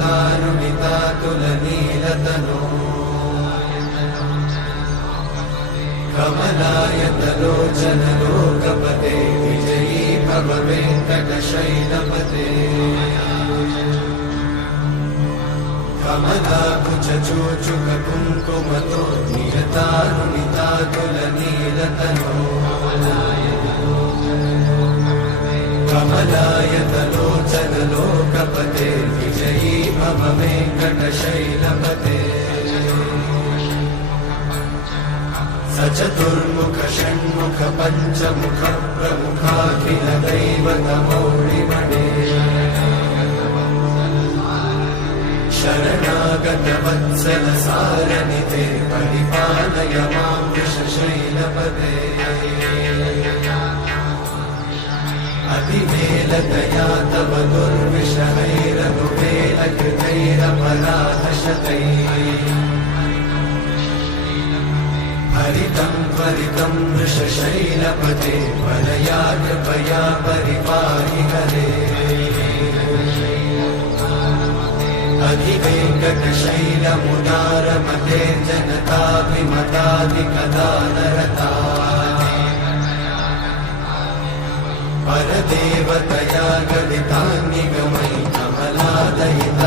नियतानुनितातुलनीलतनो कमलायतलोचनलोकपते विजयी भव वेङ्कटशैलपते कमलाकुचूचुककुङ्कुमतो नियतानुनितातुलनीलतनो कमलायतलोचनलोकपते विजयी भव वेङ्कटशैलपते सचतुर्मुख षण्मुख पञ्चमुख प्रमुखाखिल दैवतमौळिमणे शरणागत वत्सल सारनिधे परिपालय मां वृषशैलपते अतिवेलतया तव दुर्विषहैरनुवेलकृतैरपराधशतैः हरितं त्वरितं वृषशैलपते वरया कृपया परिपाहि हरे अधिवेङ्कटशैलमुदारमते जनताभिमताधिकदानरता परदेवतया गदितान्निगमयि कमलादयिता